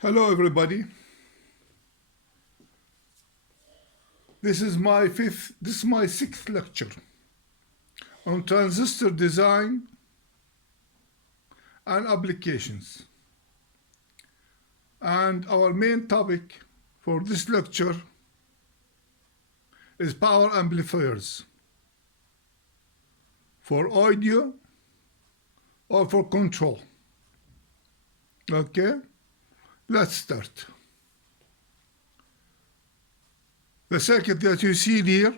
Hello everybody. This is my sixth lecture on transistor design and applications. And our main topic for this lecture is power amplifiers for audio or for control. Okay? Let's start. The circuit that you see here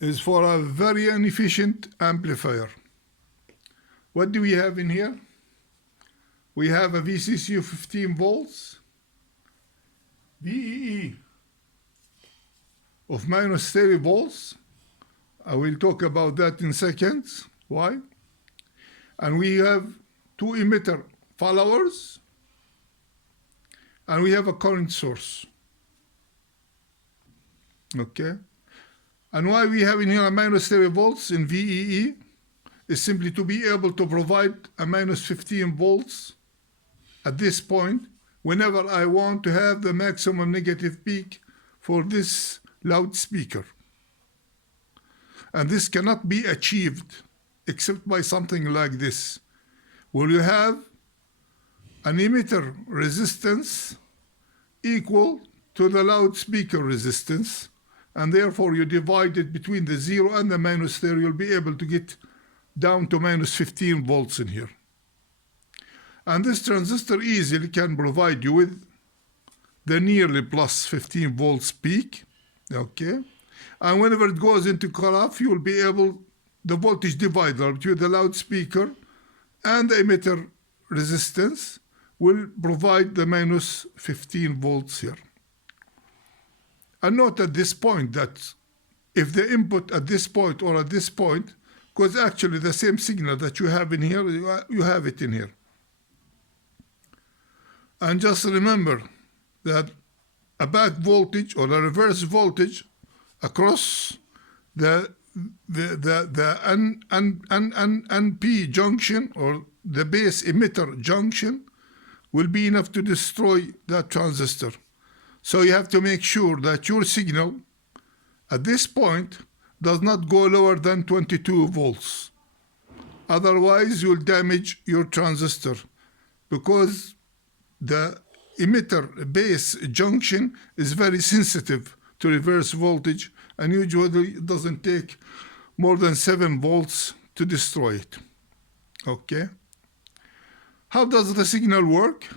is for a very inefficient amplifier. What do we have in here? We have a VCC of 15 volts, VEE of minus 30 volts. I will talk about that in seconds. Why? And we have two emitter followers, and we have a current source. Okay? And why we have in here a minus 30 volts in VEE is simply to be able to provide a minus 15 volts at this point whenever I want to have the maximum negative peak for this loudspeaker. And this cannot be achieved except by something like this, where you have an emitter resistance equal to the loudspeaker resistance, and therefore you divide it between the 0 and the minus 30, you'll be able to get down to minus 15 volts in here. And this transistor easily can provide you with the nearly plus 15 volts peak, okay? And whenever it goes into cutoff, you'll be able, the voltage divider between the loudspeaker and the emitter resistance will provide the minus 15 volts here. And note at this point that if the input at this point or at this point, because actually the same signal that you have in here, you have it in here. And just remember that a back voltage or a reverse voltage across the NP junction or the base emitter junction will be enough to destroy that transistor. So you have to make sure that your signal at this point does not go lower than 22 volts. Otherwise, you'll damage your transistor because the emitter base junction is very sensitive to reverse voltage, and usually it doesn't take more than 7 volts to destroy it. Okay? How does the signal work?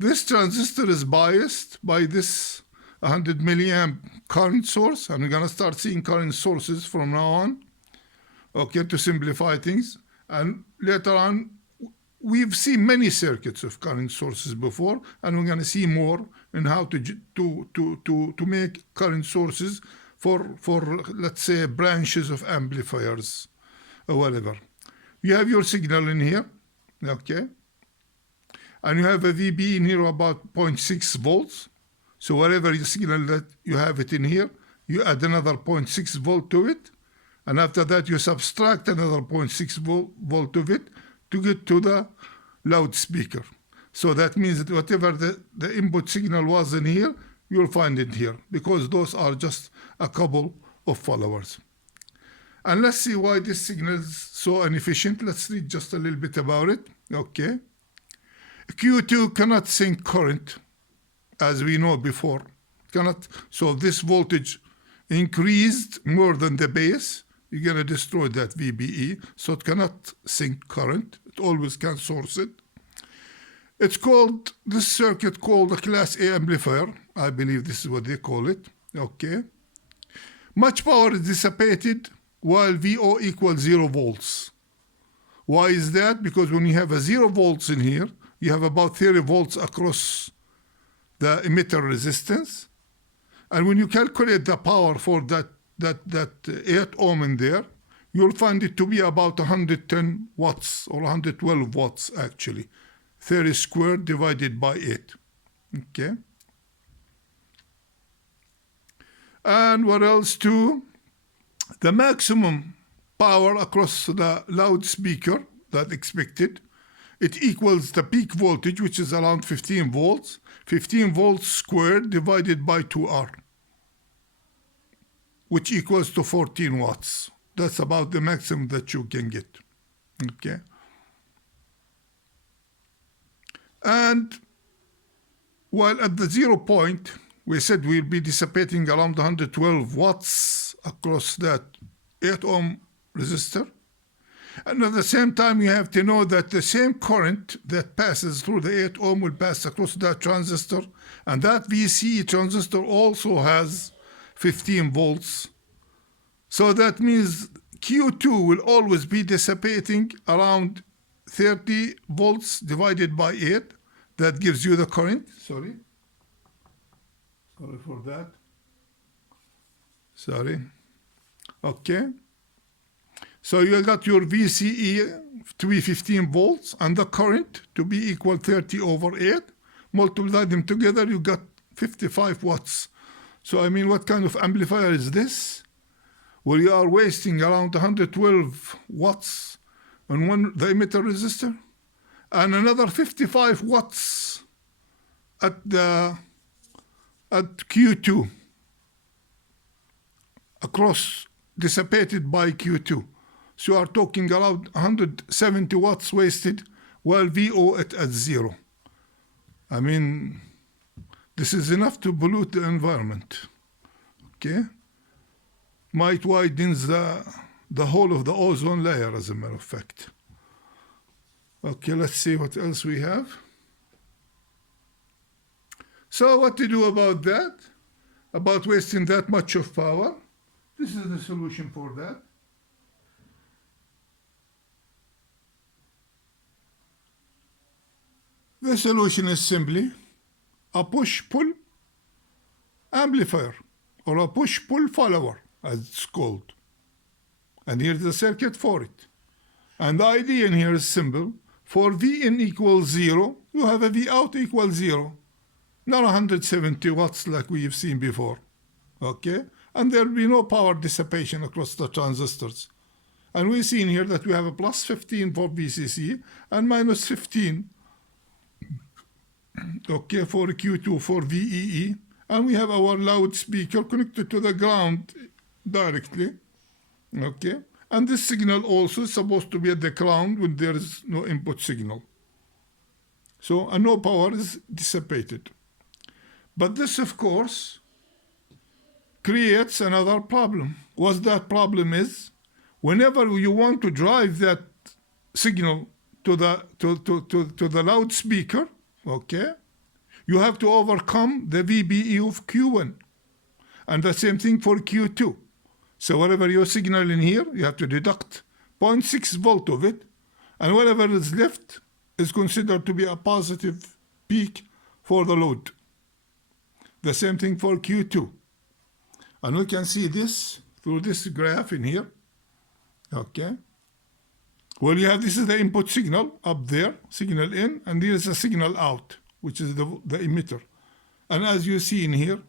This transistor is biased by this 100 milliamp current source, and we're going to start seeing current sources from now on, okay, to simplify things. And later on, we've seen many circuits of current sources before, and we're going to see more in how to make current sources for let's say branches of amplifiers or whatever. You have your signal in here, okay, and you have a VB in here about 0.6 volts. So whatever your signal that you have it in here, you add another 0.6 volt to it, and after that you subtract another 0.6 volt of it to get to the loudspeaker. So that means that whatever the input signal was in here, you'll find it here, because those are just a couple of followers. And let's see why this signal is so inefficient. Let's read just a little bit about it. Okay. Q2 cannot sink current, as we know before. Cannot. So this voltage increased more than the base, you're going to destroy that VBE. So it cannot sink current. It always can source it. It's called, this circuit called a Class A amplifier. I believe this is what they call it. Okay. Much power is dissipated while VO equals 0 volts. Why is that? Because when you have a 0 volts in here, you have about 30 volts across the emitter resistance. And when you calculate the power for that 8 ohm in there, you'll find it to be about 110 watts or 112 watts actually. 30 squared divided by 8. Okay. And what else too? The maximum power across the loudspeaker that expected it equals the peak voltage, which is around 15 volts. 15 volts squared divided by 2R, which equals to 14 watts. That's about the maximum that you can get. Okay. And while at the 0 point, we said we'll be dissipating around 112 watts across that 8 ohm resistor. And at the same time, you have to know that the same current that passes through the 8 ohm will pass across that transistor. And that VCE transistor also has 15 volts. So that means Q2 will always be dissipating around 30 volts divided by 8. That gives you the current. Sorry for that. Sorry. Okay. So you got your VCE to be 15 volts and the current to be equal 30 over 8. Multiply them together, you got 55 watts. So I mean, what kind of amplifier is this? Where you are wasting around 112 watts on the emitter resistor and another 55 watts at Q2 across, dissipated by Q2. So you are talking around 170 watts wasted while VO at 0. I mean, this is enough to pollute the environment. Okay? Might widens the whole of the ozone layer, as a matter of fact. Okay, let's see what else we have. So what to do about that? About wasting that much of power? This is the solution for that. The solution is simply a push-pull amplifier, or a push-pull follower, as it's called. And here's the circuit for it. And the idea in here is simple. For Vin equals 0, you have a Vout equals 0. Not 170 watts like we've seen before. Okay? And there will be no power dissipation across the transistors. And we've seen here that we have a plus 15 for VCC and minus 15, okay, for Q2 for VEE. And we have our loudspeaker connected to the ground directly. Okay? And this signal also is supposed to be at the ground when there is no input signal. So, and no power is dissipated. But this, of course, creates another problem. What that problem is, whenever you want to drive that signal to the loudspeaker, okay, you have to overcome the VBE of Q1. And the same thing for Q2. So whatever your signal in here, you have to deduct 0.6 volt of it, and whatever is left is considered to be a positive peak for the load. The same thing for Q2. And we can see this through this graph in here. Okay. Well, you have, this is the input signal up there, signal in, and there is a signal out, which is the emitter. And as you see in here,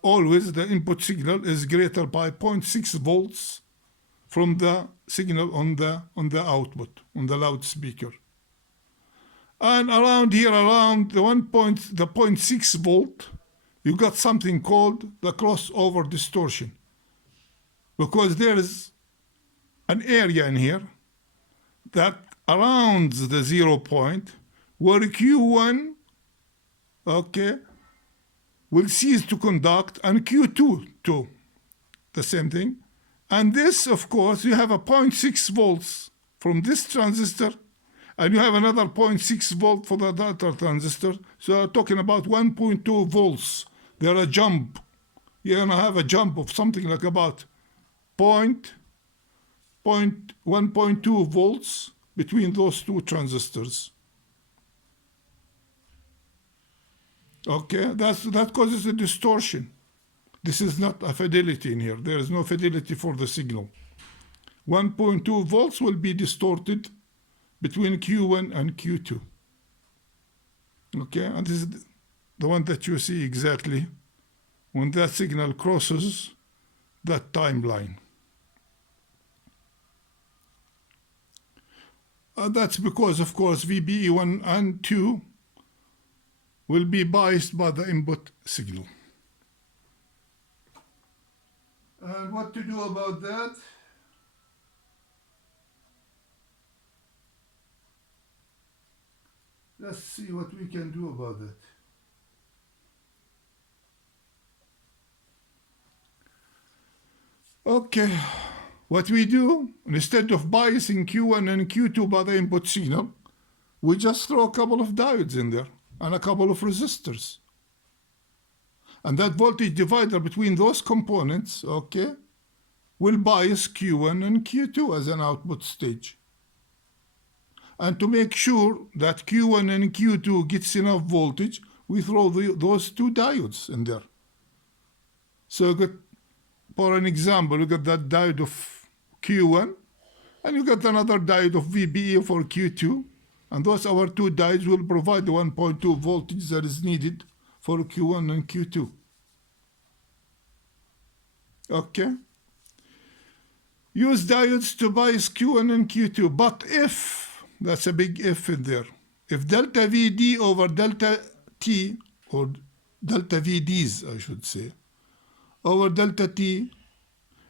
always the input signal is greater by 0.6 volts from the signal on the output, on the loudspeaker. And around here, around the 0.6 volt, you got something called the crossover distortion. Because there is an area in here that around the 0 point where Q1, okay, will cease to conduct, and Q2 too, the same thing. And this, of course, you have a 0.6 volts from this transistor, and you have another 0.6 volt for the other transistor. So I'm talking about 1.2 volts. There a jump. You're gonna have a jump of something like about 1.2 volts between those two transistors. Okay, that causes a distortion. This is not a fidelity in here. There is no fidelity for the signal. 1.2 volts will be distorted between Q1 and Q2. Okay, and this is the one that you see exactly when that signal crosses that timeline. That's because, of course, VBE 1 and 2 will be biased by the input signal. And what to do about that? Let's see what we can do about that. Okay, what we do, instead of biasing Q1 and Q2 by the input signal, we just throw a couple of diodes in there and a couple of resistors. And that voltage divider between those components, okay, will bias Q1 and Q2 as an output stage. And to make sure that Q1 and Q2 gets enough voltage, we throw those two diodes in there. So you get, for an example, you got that diode of Q1, and you got another diode of VBE for Q2, and those our two diodes will provide the 1.2 voltage that is needed for Q1 and Q2. Okay? Use diodes to bias Q1 and Q2, but if, that's a big if in there, if delta VD over delta T, or delta VDs I should say, over delta T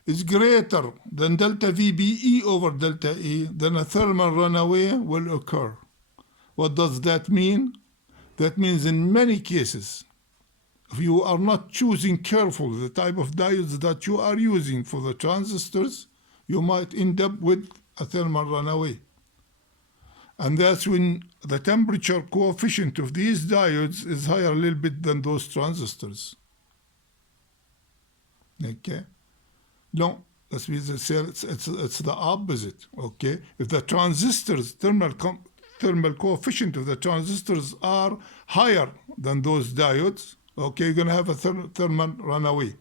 is greater than delta VBE over delta E, then a thermal runaway will occur. What does that mean? That means in many cases, if you are not choosing carefully the type of diodes that you are using for the transistors, you might end up with a thermal runaway. And that's when the temperature coefficient of these diodes is higher a little bit than those transistors. Okay? No, that means it's the opposite. Okay? If the transistors, thermal coefficient of the transistors are higher than those diodes, okay, you're going to have a thermal runaway.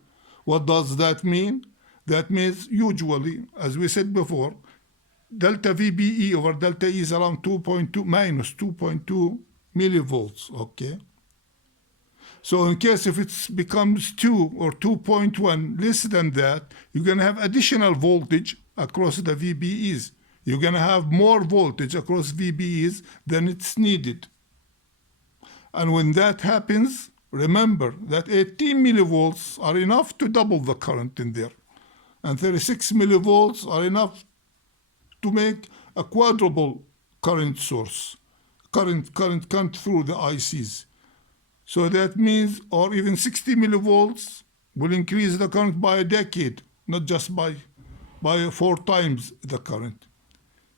What does that mean? That means usually, as we said before, delta VBE over delta E is around 2.2 minus 2.2 millivolts, okay? So in case if it becomes 2 or 2.1, less than that, you're going to have additional voltage across the VBEs. You're going to have more voltage across VBEs than it's needed. And when that happens, remember that 18 millivolts are enough to double the current in there. And 36 millivolts are enough to make a quadruple current source. Current through the ICs. So that means, or even 60 millivolts will increase the current by a decade, not just by 4 times the current.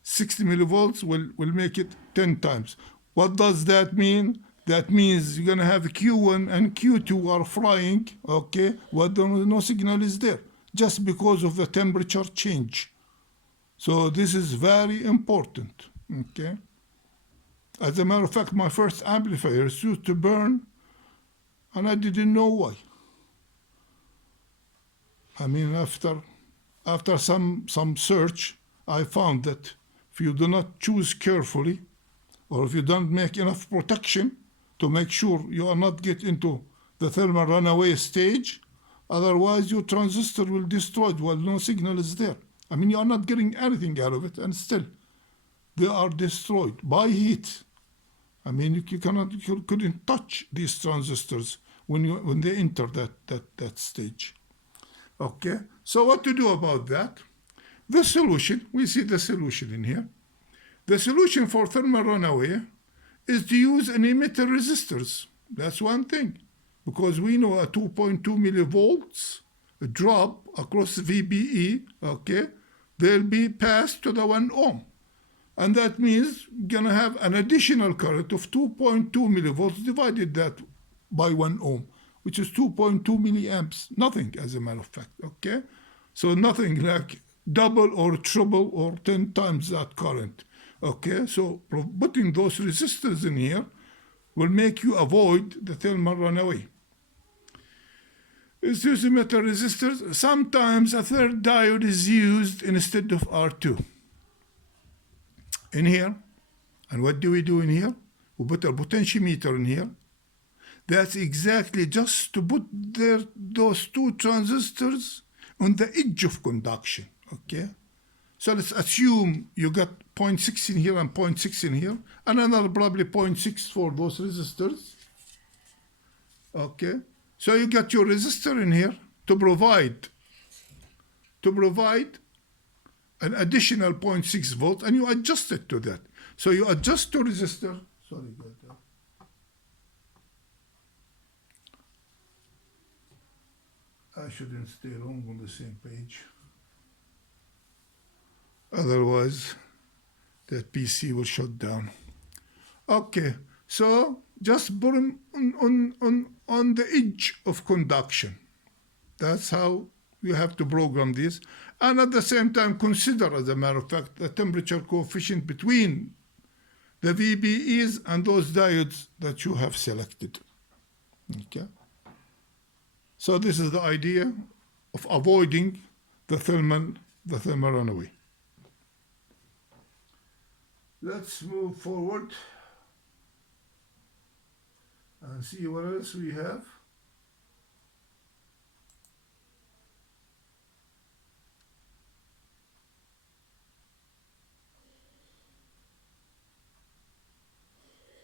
60 millivolts will make it 10 times. What does that mean? That means you're going to have Q1 and Q2 are flying, okay, but no signal is there, just because of the temperature change. So this is very important, okay? As a matter of fact, my first amplifiers used to burn, and I didn't know why. I mean, after some search, I found that if you do not choose carefully, or if you don't make enough protection to make sure you are not get into the thermal runaway stage, otherwise your transistor will destroy while no signal is there. I mean, you are not getting anything out of it, and still they are destroyed by heat. I mean, you couldn't touch these transistors when they enter that stage. Okay, so what to do about that? The solution, we see the solution in here. The solution for thermal runaway is to use an emitter resistors. That's one thing, because we know a 2.2 millivolts drop across VBE, okay, they'll be passed to the 1 ohm. And that means you're going to have an additional current of 2.2 millivolts divided that by 1 ohm, which is 2.2 milliamps. Nothing, as a matter of fact, okay? So nothing like double or triple or 10 times that current, okay? So putting those resistors in here will make you avoid the thermal runaway. Is this emitter resistors? Sometimes a third diode is used instead of R2. In here, and what do we do in here? We put a potentiometer in here. That's exactly just to put those two transistors on the edge of conduction, okay? So let's assume you got 0.6 in here and 0.6 in here, and another probably 0.6 for those resistors. Okay, so you got your resistor in here to provide an additional 0.6 volt, and you adjust it to that. So you adjust to resistor. Sorry about that. I shouldn't stay long on the same page. Otherwise, that PC will shut down. Okay, so just put them on the edge of conduction. That's how you have to program this. And at the same time, consider, as a matter of fact, the temperature coefficient between the VBEs and those diodes that you have selected. Okay. So this is the idea of avoiding the thermal runaway. Let's move forward and see what else we have.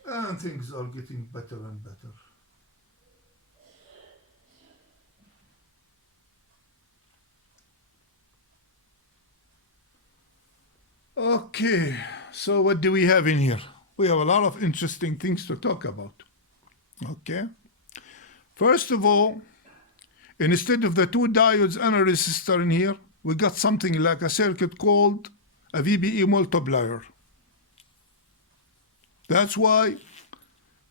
And things are getting better and better. Okay, so what do we have in here? We have a lot of interesting things to talk about. Okay, first of all, instead of the two diodes and a resistor in here, we got something like a circuit called a VBE multiplier. That's why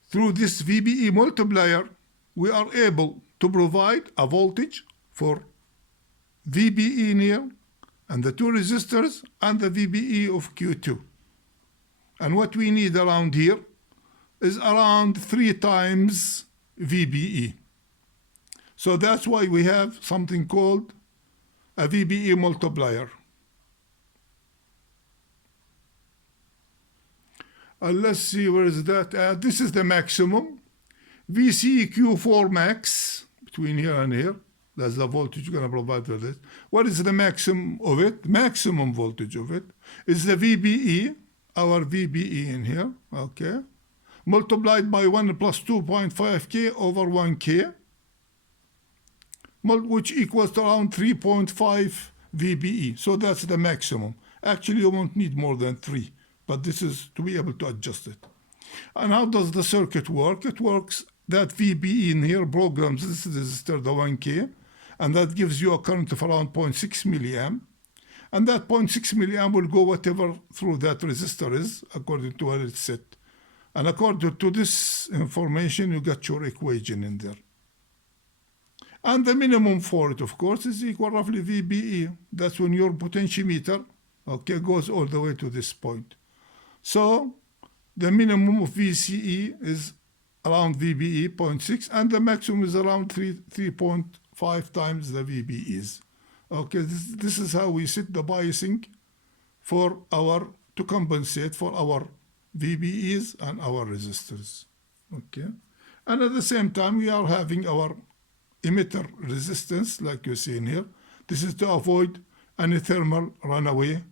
through this VBE multiplier, we are able to provide a voltage for VBE in here and the two resistors and the VBE of Q2. And what we need around here is around 3 times VBE. So that's why we have something called a VBE multiplier. Let's see, where is that? This is the maximum. VCQ4 max, between here and here. That's the voltage you're going to provide for this. What is the maximum of it? Maximum voltage of it is the VBE, our VBE in here, okay, multiplied by 1 plus 2.5K over 1K, which equals to around 3.5 VBE. So that's the maximum. Actually, you won't need more than 3. But this is to be able to adjust it. And how does the circuit work? It works that VBE in here programs this resistor, the 1K, and that gives you a current of around 0.6 milliamp. And that 0.6 milliamp will go whatever through that resistor is, according to where it's set. And according to this information, you got your equation in there. And the minimum for it, of course, is equal roughly VBE. That's when your potentiometer, okay, goes all the way to this point. So the minimum of VCE is around VBE 0.6, and the maximum is around 3.5 times the VBEs. Okay, this is how we set the biasing for to compensate for our VBEs and our resistors. Okay, and at the same time we are having our emitter resistance, like you see in here. This is to avoid any thermal runaway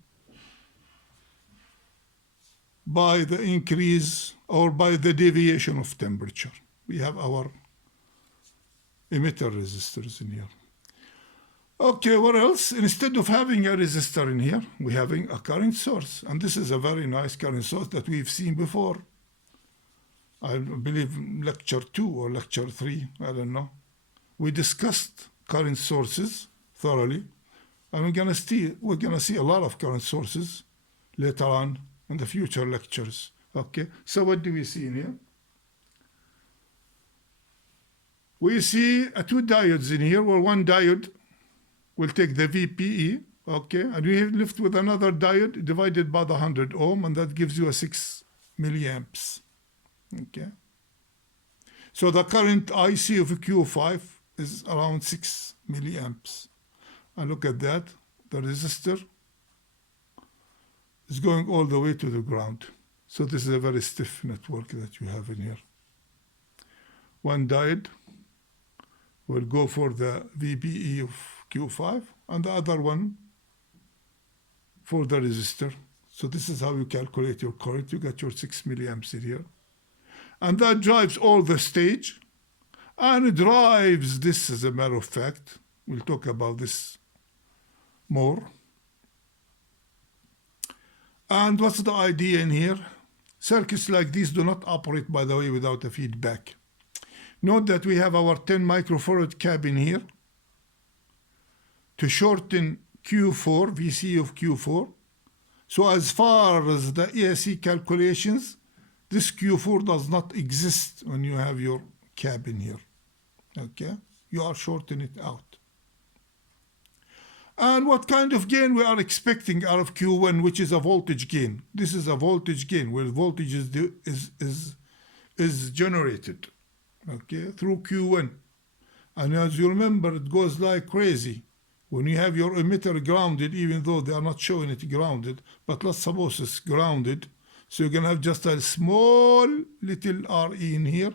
by the increase or by the deviation of temperature. We have our emitter resistors in here. Okay, what else? Instead of having a resistor in here, we're having a current source. And this is a very nice current source that we've seen before. I believe lecture 2 or lecture 3, I don't know. We discussed current sources thoroughly. And we're gonna see a lot of current sources later on in the future lectures. Okay, so what do we see in here? We see 2 diodes in here, where one diode will take the VPE, okay, and we have left with another diode divided by the 100 ohm, and that gives you a 6 milliamps. Okay, so the current IC of Q5 is around 6 milliamps. And look at that, the resistor is going all the way to the ground. So this is a very stiff network that you have in here. One diode will go for the VBE of Q5, and the other one for the resistor. So this is how you calculate your current. You got your 6 milliamps in here. And that drives all the stage. And it drives this, as a matter of fact. We'll talk about this more. And what's the idea in here? Circuits like these do not operate, by the way, without a feedback. Note that we have our 10 microfarad cap in here to shorten Q4, VC of Q4. So as far as the AC calculations, this Q4 does not exist when you have your cap in here. Okay? You are shortening it out. And what kind of gain we are expecting out of Q1, which is a voltage gain? This is a voltage gain where voltage is generated, okay, through Q1. And as you remember, it goes like crazy. When you have your emitter grounded, even though they are not showing it grounded, but let's suppose it's grounded, so you're going to have just a small little RE in here,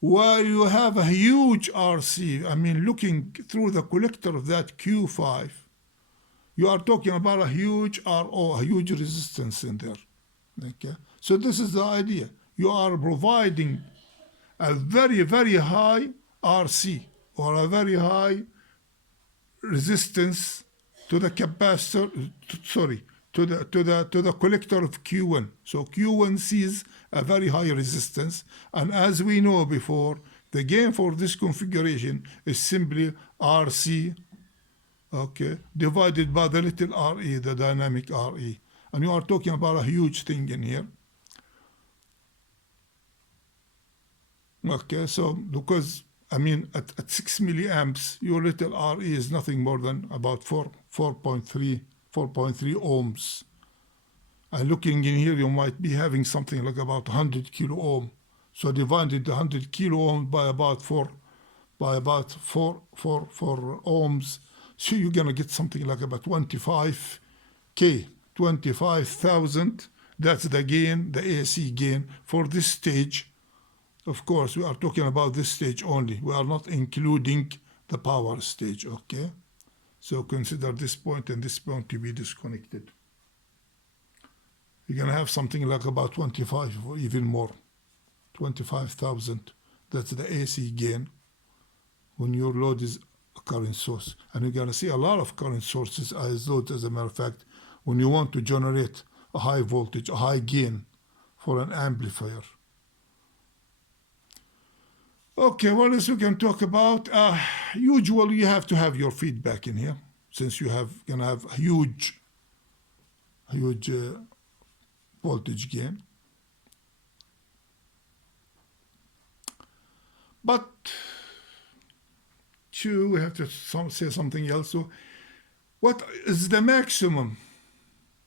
while you have a huge RC. I mean, looking through the collector of that Q5, you are talking about a huge RO, a huge resistance in there. Okay, so this is the idea. You are providing a very, very high RC, or a very high resistance to the capacitor, to the collector of Q1. So Q1 sees a very high resistance, and as we know before, the gain for this configuration is simply RC, okay, divided by the little RE, the dynamic RE. And you are talking about a huge thing in here. Okay, so because I mean, at 6 milliamps, your little RE is nothing more than about 4.3 ohms. And looking in here, you might be having something like about 100 kilo ohm. So divided the 100 kilo ohm by about 4 ohms. So you're gonna get something like about 25K, 25,000. That's the gain, the AC gain for this stage. Of course, we are talking about this stage only. We are not including the power stage, okay? So consider this point and this point to be disconnected. You're going to have something like about 25 or even more, 25,000. That's the AC gain when your load is a current source. And you're going to see a lot of current sources as loads, as a matter of fact, when you want to generate a high voltage, a high gain for an amplifier. Okay, what else we can talk about? Usually you have to have your feedback in here, since you have gonna have a huge voltage gain. But we have to say something else. So what is the maximum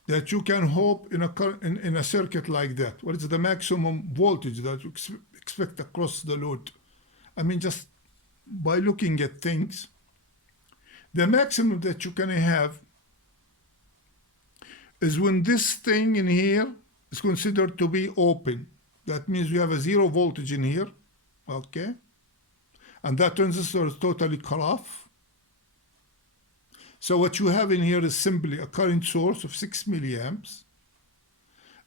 that you can hope in a circuit like that? What is the maximum voltage that you expect across the load? I mean, just by looking at things, the maximum that you can have is when this thing in here is considered to be open. That means you have a 0 voltage in here, okay? And that transistor is totally cut off. So what you have in here is simply a current source of 6 milliamps,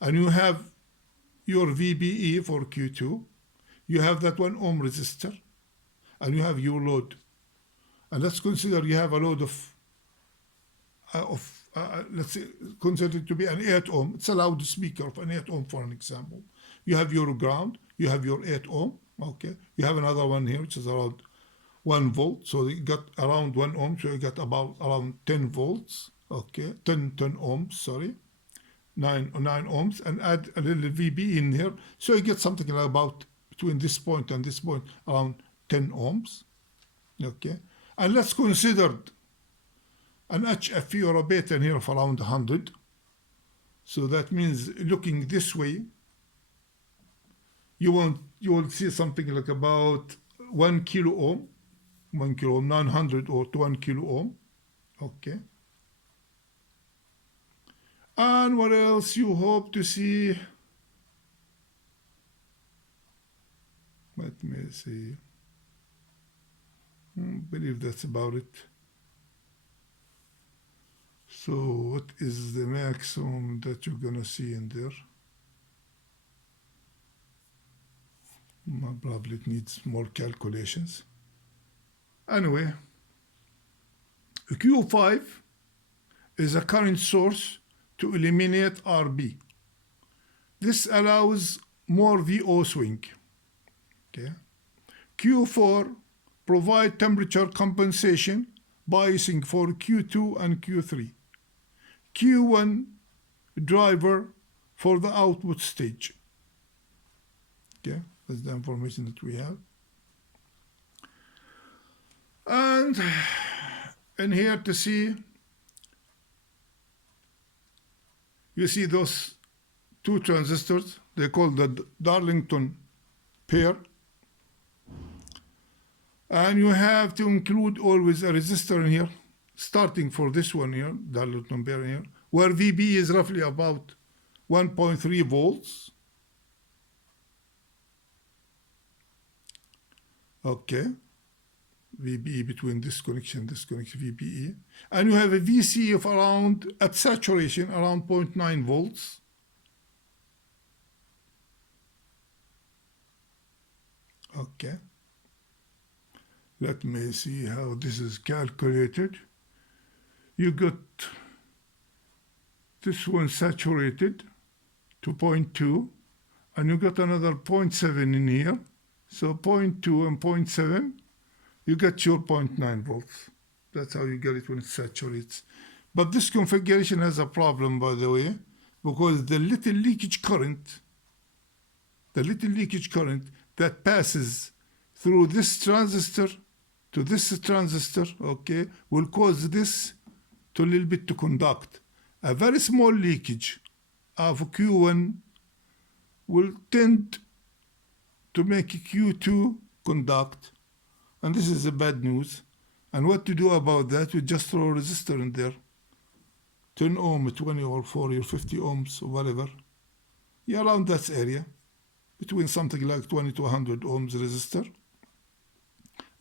and you have your VBE for Q2. You have that 1 ohm resistor, and you have your load. And let's consider you have a load of let's say, consider it to be an 8 ohm. It's a loudspeaker of an 8 ohm, for an example. You have your ground, you have your 8 ohm, okay? You have another one here, which is around 1 volt. So you got around 1 ohm, so you got about around 10 volts, okay? 10 ohms, sorry. 9 ohms, and add a little VB in here. So you get something like about between this point and this point, around 10 ohms, okay? And let's consider an HFE or a beta in here of around 100. So that means looking this way, you will see something like about 1 kilo ohm, 900 or 1 kilo ohm, okay? And what else you hope to see? Let me see. I believe that's about it. So what is the maximum that you're gonna see in there? Probably it needs more calculations. Anyway, Q5 is a current source to eliminate RB. This allows more VO swing. Okay. Q4 provide temperature compensation biasing for Q2 and Q3. Q1 driver for the output stage. Okay, that's the information that we have. And in here to see, you see those two transistors, they call the Darlington pair. And you have to include always a resistor in here, starting for this one here, Darlington pair here, where VB is roughly about 1.3 volts. Okay. VBE between this connection, VBE. And you have a VC of around, at saturation, around 0.9 volts. Okay. Let me see how this is calculated. You got this one saturated to 0.2, and you got another 0.7 in here. So 0.2 and 0.7, you get your 0.9 volts. That's how you get it when it saturates. But this configuration has a problem, by the way, because the little leakage current that passes through this transistor to this transistor, okay, will cause this to a little bit to conduct. A very small leakage of Q1 will tend to make Q2 conduct, and this is the bad news. And what to do about that? You just throw a resistor in there, 10 ohm, 20 or 40 or 50 ohms or whatever. Yeah, around that area, between something like 20 to 100 ohms resistor.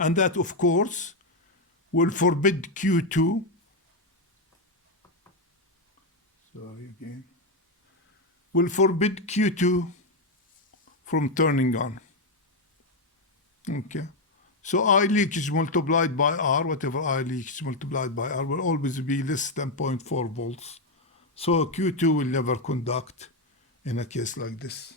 And that, of course, will forbid Q2. Sorry again. Will forbid Q2 from turning on. Okay. So I leakage multiplied by R, whatever I leakage multiplied by R, will always be less than 0.4 volts. So Q2 will never conduct in a case like this.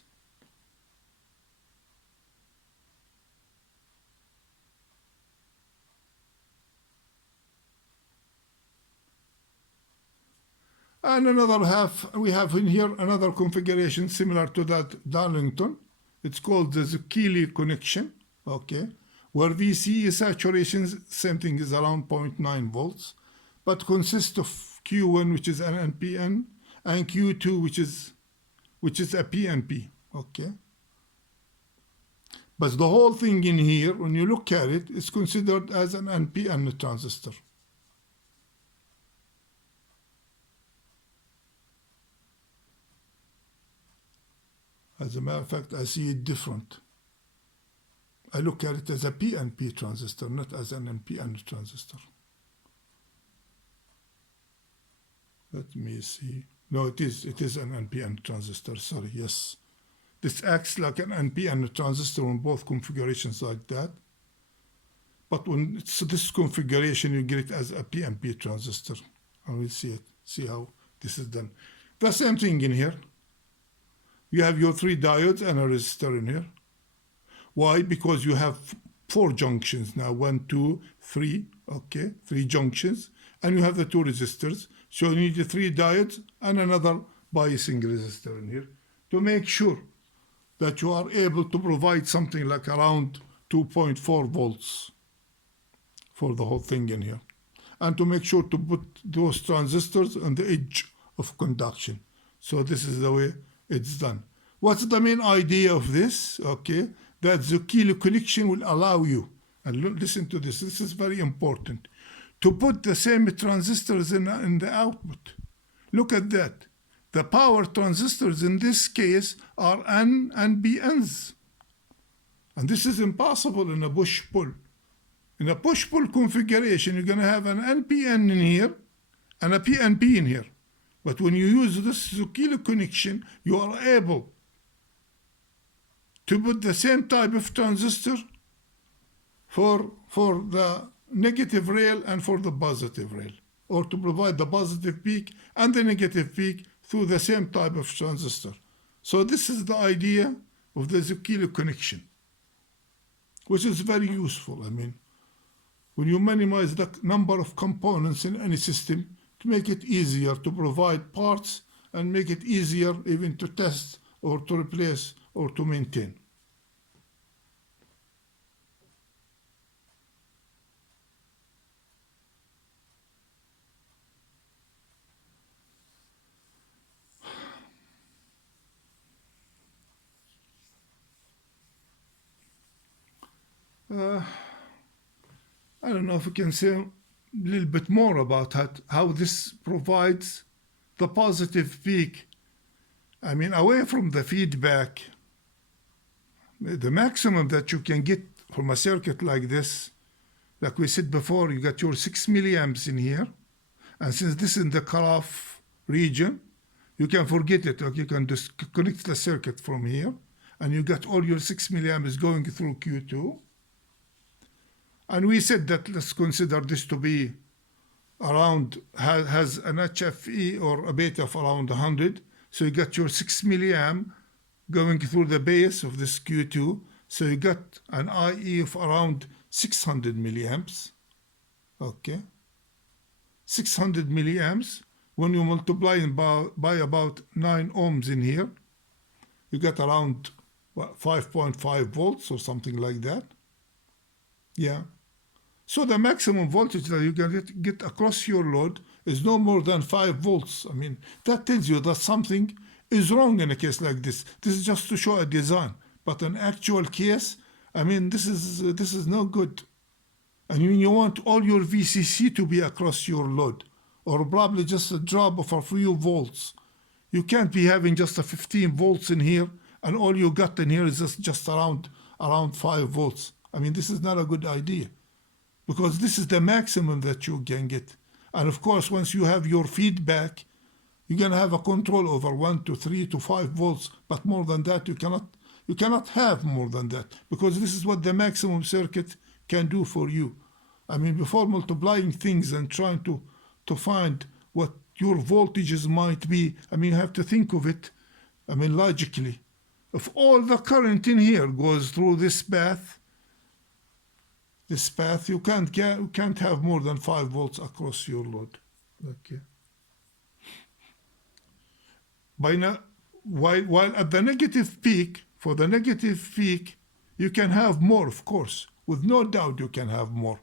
And another half, we have in here another configuration similar to that Darlington. It's called the Zucchini connection, okay, where VC saturation, same thing, is around 0.9 volts, but consists of Q1, which is an NPN, and Q2, which is a PNP, okay. But the whole thing in here, when you look at it, is considered as an NPN transistor. As a matter of fact, I see it different. I look at it as a PNP transistor, not as an NPN transistor. Let me see. No, it is an NPN transistor, sorry, yes. This acts like an NPN transistor on both configurations like that. But when it's this configuration, you get it as a PNP transistor. And we'll see it, see how this is done. The same thing in here. You have your 3 diodes and a resistor in here. Why? Because you have 4 junctions now, 1, 2, 3, okay, 3 junctions, and you have the 2 resistors. So you need the 3 diodes and another biasing resistor in here to make sure that you are able to provide something like around 2.4 volts for the whole thing in here. And to make sure to put those transistors on the edge of conduction. So this is the way it's done. What's the main idea of this? Okay, that Zucchini connection will allow you, and listen to this, this is very important, to put the same transistors in the output. Look at that. The power transistors in this case are N and BNs. And this is impossible in a push-pull. In a push-pull configuration, you're going to have an NPN in here and a PNP in here. But when you use this Zucchini connection, you are able to put the same type of transistor for the negative rail and for the positive rail, or to provide the positive peak and the negative peak through the same type of transistor. So this is the idea of the Zucchini connection, which is very useful. I mean, when you minimize the number of components in any system, to make it easier to provide parts and make it easier even to test or to replace or to maintain. I don't know if we can say a little bit more about how this provides the positive peak. I mean, away from the feedback, the maximum that you can get from a circuit like this, like we said before, you got your 6 milliamps in here. And since this is in the cutoff region, you can forget it. Like you can disconnect the circuit from here, and you got all your 6 milliamps going through Q2. And we said that let's consider this to be around, has an HFE or a beta of around 100. So you got your 6 milliamp going through the base of this Q2. So you got an IE of around 600 milliamps. Okay. 600 milliamps. When you multiply it by about 9 ohms in here, you get around 5.5 volts or something like that. Yeah. So the maximum voltage that you can get across your load is no more than 5 volts. I mean, that tells you that something is wrong in a case like this. This is just to show a design. But in actual case, I mean, this is no good. And you want all your VCC to be across your load, or probably just a drop of a few volts. You can't be having just a 15 volts in here, and all you got in here is just around 5 volts. I mean, this is not a good idea, because this is the maximum that you can get. And of course, once you have your feedback, you're going to have a control over 1 to 3 to 5 volts, but more than that, you cannot have more than that, because this is what the maximum circuit can do for you. I mean, before multiplying things and trying to find what your voltages might be, I mean, you have to think of it, I mean, logically. If all the current in here goes through this path, you can't have more than 5 volts across your load. Okay. While at the negative peak, for the negative peak, you can have more, of course. With no doubt, you can have more.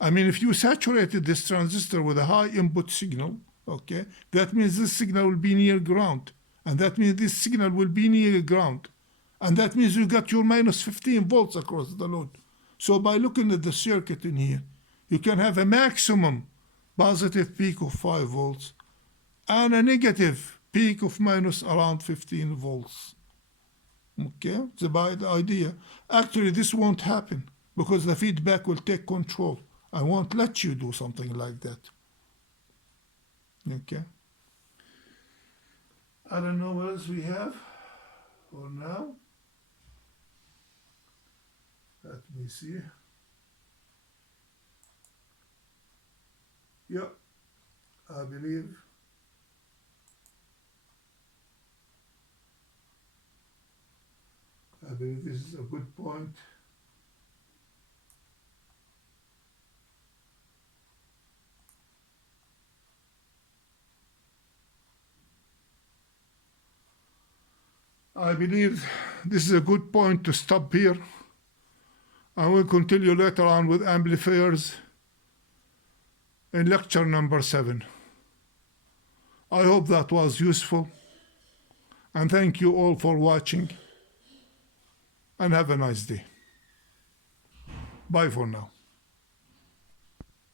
I mean, if you saturated this transistor with a high input signal, okay, that means this signal will be near ground. And that means this signal will be near ground. And that means you got your minus 15 volts across the load. So by looking at the circuit in here, you can have a maximum positive peak of 5 volts and a negative peak of minus around 15 volts. Okay, it's about the idea. Actually, this won't happen because the feedback will take control. I won't let you do something like that. Okay. I don't know what else we have for now. Let me see. Yeah, I believe this is a good point. I believe this is a good point to stop here. I will continue later on with amplifiers in lecture number 7. I hope that was useful, and thank you all for watching, and have a nice day. Bye for now.